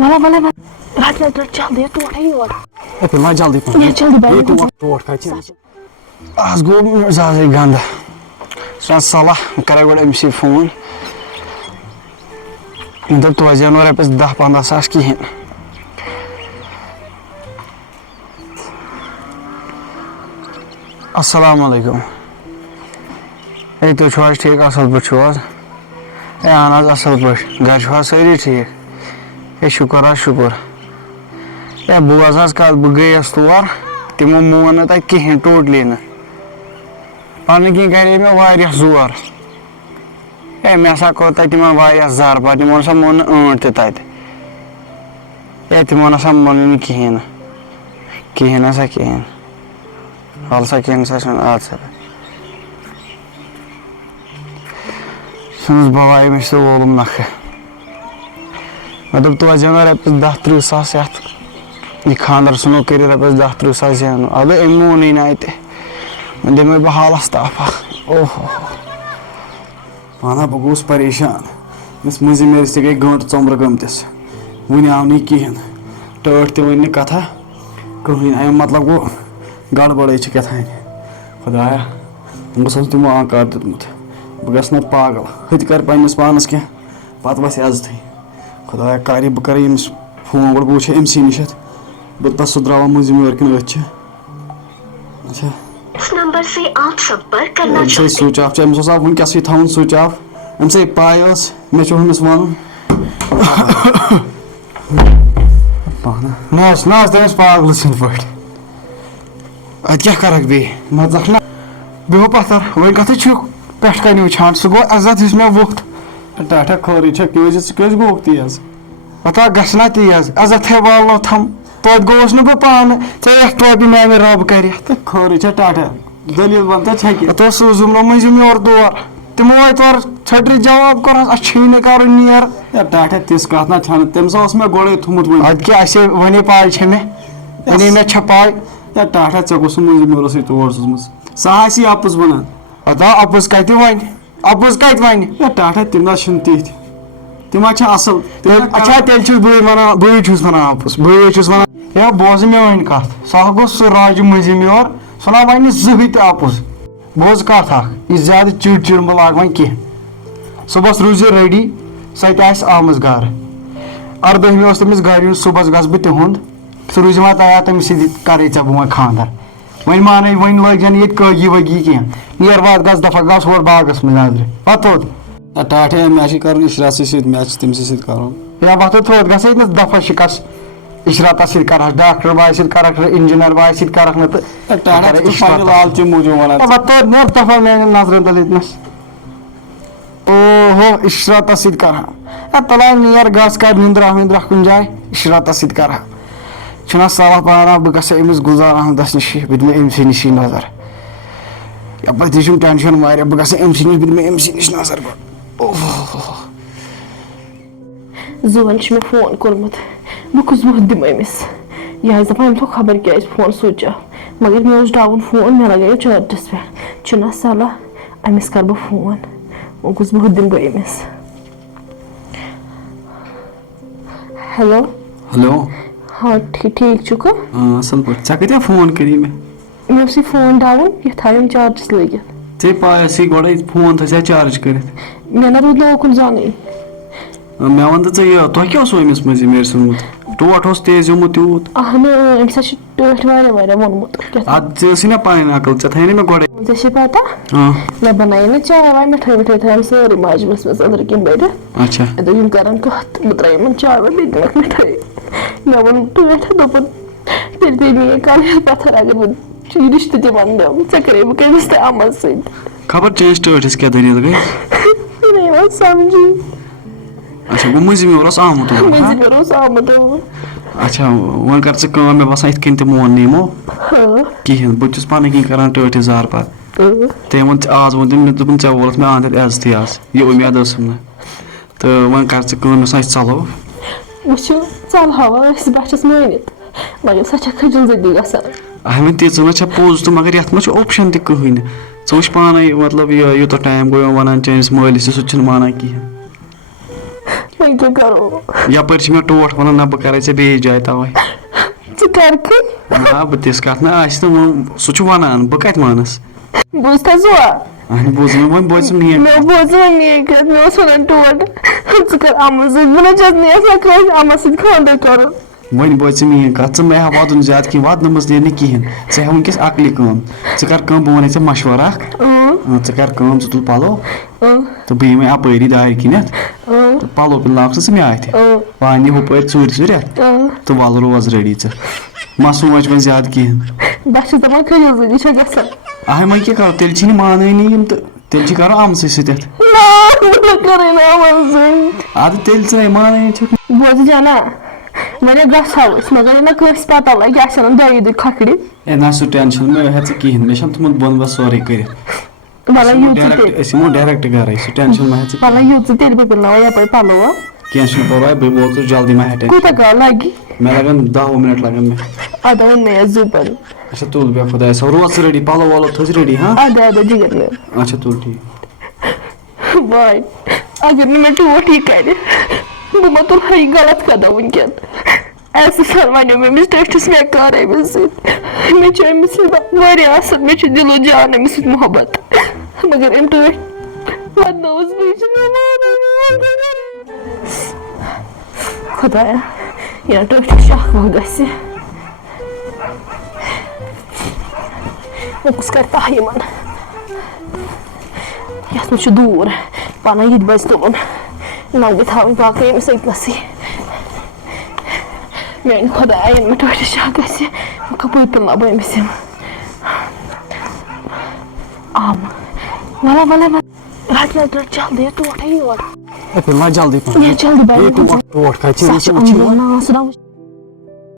ولا رٹ جلدی ٹوٹ یور پہ جلدی جلدی ٹوٹ کتھ آز گو مزاجے گند سا صلاح کرے گۄڈٕ أمۍ سٕے فون مےٚ دوٚپ توتہِ زینو رۄپیَس 10-15 ساس کِہیٖنۍ السلام علیکم ہے تُہۍ چھِو حظ ٹھیٖک اَصٕل پٲٹھۍ چھِو حظ ہے اہن حظ اَصٕل پٲٹھۍ گَرِ چھِو حظ سٲری ٹھیٖک ہے شُکُر حظ شُکُر ہے بوز حظ کَتھ بہٕ گٔیَس تور تِمو مون نہٕ تَتہِ کِہیٖنۍ ٹوٹلی نہٕ پَنٕنۍ کِنۍ کَرے مےٚ واریاہ زور ہے مےٚ ہسا کوٚر تَتہِ تِمن واریاہ زارٕ پار تِمو نسا مون نہٕ ٲنٹ تہِ تَتہِ ہے تِمو نسا مونُے نہٕ کِہیٖنۍ نسا کِہیٖنۍ وَلہٕ سا کیٚنٛہہ نسا چھُنہٕ اَدٕ سا ژھٕنُس بَلاے مےٚ چھُ وولُم نکھٕ مےٚ دوٚپ توتہِ زینو رۄپیَس 10-30 ساس یَتھ یہِ خانٛدر ژھٕنو کٔرِتھ رۄپیَس 10-30 ساس زینو اَدٕ أمۍ مونُے نہٕ اَتہِ وۄنۍ دِمے بہٕ حالَس تاپھا اوہو اہنا بہٕ گوٚوُس پریشان أمِس مٔنٛزِم میٲرِس تہِ گٔے گٲنٛٹہٕ ژوٚمبرٕ گٔمتِس وٕنہِ آو نہٕ کِہیٖنۍ ٹٲٹھ تہِ ؤنۍ نہٕ کَتھا کٕہٕنۍ اَمیُک مطلب گوٚو گڑبڑٕے چھِ کیٛاتھانۍ خۄدایا أمِس اوس تِمو آنکار دیُتمُت بہٕ گژھٕ نہٕ پاگل ہُہ تہِ کَرِ پنٛنِس پانَس کینٛہہ پَتہٕ وَسہِ عزتھٕے خۄدایا کَر یہِ بہٕ کَرٕ أمِس فون گۄڈٕ بہٕ وٕچھِ أمۍ سٕے نِش بہٕ دَپَس سُدراوا مٔنٛزِم یورٕ کِنہٕ أتھۍ چھِ اچھا أمۍ سٕے سُچ آف چھُ أمِس اوس وٕنکٮ۪سٕے تھاوُن سُچ آف أمۍ سٕے پاے ٲس مےٚ چھُ ہُمِس وَنُن نہ حظ تٔمِس پاگلہٕ سٕنٛدۍ پٲٹھۍ اَدٕ کیٛاہ کَرَکھ بیٚیہِ مطلب نہ بیٚہو پَتھر وۄنۍ کَتھٕے چھُکھ پٮ۪ٹھٕ کَنہِ وٕچھان سُہ گوٚو عزت یُس مےٚ ووٚتھ ٹاٹا خٲرٕے چھےٚ کیٛازِ ژٕ کیٛازِ گوٚوُکھ تیز پَتہ گژھِ نا تیز عزتھٕے والنو تھَم توتہِ گوٚوُس نہٕ بہٕ پانہٕ ژےٚ یَتھ ٹوپہِ میانہِ رَب کَرِ تہٕ خٲرٕے چھےٚ ٹاٹا دٔلیٖل وَن تہٕ چھےٚ کیٛاہ تہٕ سوٗزُم نہٕ مٔنٛزِم یورٕ تور تِمو وٲتۍ تورٕ ژھٔٹرِ جواب کوٚرہَس اَسہِ چھُے نہٕ کَرُن نیر ہے ٹاٹا تِژھ کَتھ نہ چھَنہٕ تٔمِس اوس مےٚ گۄڈَے تھوٚمُت وۄنۍ اَدٕ کیٛاہ اَسے وَنے پاے چھےٚ مےٚ وَنے مےٚ چھےٚ پاے ہے ٹاٹا ژےٚ گوٚژھ مٔنٛزِم یورَسٕے تور سوٗزمٕژ سۄ آسہِ اَپُز وَنان اَدا اَپُز کَتہِ وَنہِ اَپُز کَتہِ وَنہِ ہے ٹاٹا تِم حظ چھِنہٕ تِتھۍ تِم حظ چھِ اَصٕل اچھا تیٚلہِ چھُس بٕے چھُس وَنان اَپُز بٕے چھُس وَنان ہے بوزٕ مےٚ وۄنۍ کَتھ سُہ ہا گوٚو سُہ راجہِ مٔنٛزِم یور سُہ نہ وَنہِ زٕہٕنۍ تہِ اَپُز بوز کَتھ اکھ یہِ زیادٕ چِڑ بہٕ لاگہٕ وۄنۍ کینٛہہ صُبحس روٗزِ ریڈی سۄ تہِ آسہِ آمٕژ گرٕ 18مہِ اوس تٔمِس گرِ یُن صُبحس گژھٕ بہٕ تِہُنٛد ژٕ روٗزِ وۄنۍ تیار تٔمِس سۭتۍ کَرے ژےٚ بہٕ وۄنۍ خانٛدر وۄنۍ مانے وۄنۍ لٲگۍ ییٚتہِ کٲگی وٲگی کینٛہہ نیر وات گژھ دَفا گژھ ہور باغس منٛز نظرِ وَتھ تھوٚد ٹاٹھے مےٚ چھِ کَرُن اِشراتسٕے سۭتۍ مےٚ چھِ تٔمسٕے سۭتۍ کَرُن یا وَتھ تھوٚد گژھ ییٚتہِ نَس دَفا شِکَس اِشراتَس سۭتۍ کَرہَس ڈاکٹر باے سۭتۍ کَرَکھ نہٕ اِنجیٖنر باے سۭتۍ کَرَکھ نہٕ تہٕ لالچہِ موٗجوٗب وَنان وَتھ تھوٚد نیر دَفا میانٮ۪ن نظرن تل ییٚتہِ اوہو اِشراتَس سۭتۍ کَرہا ہے تَلے نیر گژھ کَر نِنٛدرا وِنٛدرا کُنہِ جایہِ اِشراتَس سۭتۍ کَرہا چھُنہ صلاح پارا بہٕ گژھٕ أمِس گُلزار احمدَس نِش بہٕ دِمہٕ أمۍ سٕے نِشی نظر یَپٲرۍ تہِ چھُم ٹٮ۪نشَن واریاہ بہٕ گژھٕ أمۍ سٕے نِش بہٕ دِمہٕ أمۍ سٕے نِش نظر گۄڈٕ اوہو زوٗن چھُ مےٚ فون کوٚرمُت بہٕ کُس وقت دِمہٕ أمِس یہِ آسہِ دَپان أمۍ تھوٚو خبر کیٛازِ فون سُچ آف مگر مےٚ اوس ڈاوُن فون مےٚ لگٲیو چارجَس پٮ۪ٹھ چھُنہ صلاح أمِس کَرٕ بہٕ فون وۄنۍ کُس وقت دِمہٕ بہٕ أمِس ہیلو ہیلو ہاں ٹھیٖک چھُکھٕ اَصٕل پٲٹھۍ ژےٚ کۭتیاہ فون کٔری مےٚ مےٚ اوس یہِ فون ڈاوُن یہِ تھایَم چارجَس لٲگِتھ ژےٚ پاے ٲسٕے گۄڈَے فون تھٲیزِ چارٕج کٔرِتھ مےٚ نہ روٗد نہٕ اوکُن زانٕے مےٚ وَن تہٕ ژٕ یہِ تۄہہِ کیٛاہ اوسوٕ أمِس مٔنٛزِم یٲرِس ووٚنمُت ٹوٹھ اوس تیزیومُت تیوٗت اہن أمِس حظ چھِ ٹٲٹھۍ واریاہ ووٚنمُت اَدٕ ژےٚ ٲسٕے نہ پَنٕنۍ عقل ژےٚ تھایے نہ مےٚ گۄڈَے ژےٚ چھے پَتہ مےٚ بَنایے نہ چاے واے مِٹھٲے وِٹھٲے تھایَم سٲرٕے ماجمَس منٛز أنٛدرٕ کِنۍ بٔرِتھ اچھا مےٚ دوٚپ یِم کَرَن کَتھ بہٕ ترٛایے یِمَن چاے واے بیٚیہِ دِمَکھ مِٹھٲے مےٚ ووٚن ٹٲٹھ دوٚپُن تیٚلہِ پیٚیہِ مےٚ کَرٕنۍ پَتھر اگر بہٕ یہِ رِشتہٕ تہِ وَنہٕ دِمہٕ ژےٚ کَرے بہٕ کٔمِس تہِ اَمَن سۭتۍ خبر چٲنِس ٹٲٹھِس کیٛاہ دٔلیٖل گٔے مےٚ نہٕ یِوان سَمجھی اچھا گوٚو مٔنٛزِم یور اوس آمُت مٔنٛزِم یور اوس آمُت اچھا وۄنۍ کر ژٕ کٲم مےٚ باسان یِتھ کٔنۍ تہِ مون نہٕ یِمو کِہیٖنۍ بہٕ تہِ چھُس پَنٕنۍ کِنۍ کَران ٹٲٹھِس زار پار تٔمۍ ووٚن آز ووٚن تٔمۍ مےٚ دوٚپُن ژےٚ وولُتھ مےٚ اَنٛد عزتھٕے آز یہِ اُمید ٲسٕم نہٕ تہٕ وۄنۍ کر ژٕ کٲم مےٚ سا أسۍ ژَلو وٕچھو ژَلہاوا أسۍ بہٕ چھَس مٲنِتھ مگر سۄ چھےٚ کھٔجِل زٔدی گژھان اہمہِ تیٖژٕ نہ چھےٚ پوٚز تہٕ مگر یَتھ منٛز چھُ اوپشَن تہِ کٕہٕنۍ نہٕ ژٕ وٕچھ پانَے مطلب یہِ یوٗتاہ ٹایم گوٚو یِم وَنان چٲنِس مٲلِس تہِ سُہ تہِ چھُنہٕ مانان کِہیٖنۍ وۄنۍ کیٛاہ کرو یپٲرۍ چھِ مےٚ ٹوٹھ وَنان نہ بہٕ کَرے ژےٚ بیٚیِس جایہِ تَوَے ژٕ کر کھٕ آ بہٕ تِژھ کَتھ نہ آسہِ نہٕ وۄنۍ سُہ چھُ وَنان بہٕ کَتہِ مانَس بوٗزتھا اہن بوٗز مےٚ وۄنۍ بوزِ میٛٲنۍ مےٚ بوٗز وۄنۍ میٛٲنۍ کَتھ مےٚ اوس وَنان ٹوٹھ ژٕ کر اَمن سۭتۍ بہٕ نہ چھَس نہٕ یَژھان کٲنٛسہِ اَمن سۭتۍ خانٛدر کَرُن وۄنۍ بوزِ میٛٲنۍ کَتھ ژٕ مےٚ ہا وَدُن زیادٕ کینٛہہ وَدنہٕ منٛز نیرِ نہٕ کِہیٖنۍ ژٕ ہیٚو وٕنکیٚس عقلہِ کٲم ژٕ کر کٲم بہٕ وَنے ژےٚ مشوَرٕ اکھ ژٕ کر کٲم ژٕ تُل پَلو تہٕ بہٕ یِمے اَپٲری دارِ کِنٮ۪تھ تہٕ پَلو پِلہٕ لاگ ژٕ مےٚ اَتھِ وۄنۍ نہِ ہُپٲرۍ ژوٗرِ ژوٗرٮ۪تھ تہٕ وَلہٕ روز ریڈی ژٕ مہ سونٛچ وۄنۍ زیادٕ کِہیٖنۍ بہٕ چھَس دَپان خٔریٖلزٲدی چھےٚ گژھان اہے وۄنۍ کیٛاہ کَرو تیٚلہِ چھِی نہٕ مانٲنی یِم تہٕ تیٚلہِ چھِ کَرُن اَمسٕے سۭتۍ بہٕ کَرٕے نہٕ اَمن سۭتۍ اَدٕ تیٚلہِ ژٕ مانٲنی چھَکھ بوزٕ جانا وۄنۍ گژھو أسۍ مگر یہِ نہ کٲنٛسہِ پتہ لگہِ اَسہِ اَنن دۄیی دۄہہِ کھۄکھرِ ہے نہ سُہ ٹٮ۪نشَن مہ ہےٚ ژٕ کِہیٖنۍ مےٚ چھَنہٕ تھوٚمُت بنٛدوبست سورُے کٔرِتھ وَلہٕ یِیِو ژٕ تیٚلہِ أسۍ یِمو ڈایریکٹ گرے سُہ ٹٮ۪نشَن مہ ہےٚ ژٕ وَلہٕ یِیِو ژٕ تیٚلہِ بہٕ پِلناوَے یَپٲرۍ پَلو کینٛہہ چھُنہٕ پَرواے بہٕ ووتُس جلدی مہ ہےٚ ٹٮ۪نشَن کوٗتاہ کال لگہِ مےٚ لگن 10 مِنٹ لگن مےٚ اَدٕ ووٚن مےٚ زٕ بَجے اچھا تُل بیٚہہ خۄدایَس حوال روز ژٕ ریڈی پَلو وَلو تھٲوزِ ریڈی ہاں اَدٕ اَدٕ جِگر مےٚ اچھا تُل ٹھیٖک باے اگر نہٕ مےٚ ٹوٹھ یہِ کَرِ بہٕ ما تُلہٕ ہا یہِ غلط قدم وٕنکٮ۪ن اَسہِ سان وَنیو مےٚ أمِس ٹٔٹھِس مےٚ کَر أمِس سۭتۍ مےٚ چھُ أمِس سۭتۍ واریاہ اَصٕل مےٚ چھُ دِلو جان أمِس سۭتۍ محبت مگر أمۍ ٹٲٹھۍ واتنٲوٕس بہٕ یہِ چھُنہٕ خۄدایا یا ٹٔٹھِس شَکھ وَکھ گژھِ وۄنۍ کُس کَرِ تاہ یِمن یَتھ منٛز چھُ دوٗر پَنُن یہِ تہِ بَزِ تُلُن نَوِ تھاوٕنۍ باقٕے أمِس أتنَسٕے میٛانہِ خۄدایا ییٚلہِ مےٚ ٹٲٹھِس شَکھ گژھِ وۄنۍ کَپٲرۍ تُلناو بہٕ أمِس یِم آم وَلہ وَلہ رَٹ رَٹ رَٹ جلدی ٹوٹھ ہے یور جلدی جلدی ٹوٹھ کَتہِ سُہ چھُ أنٛدرٕ نا سُہ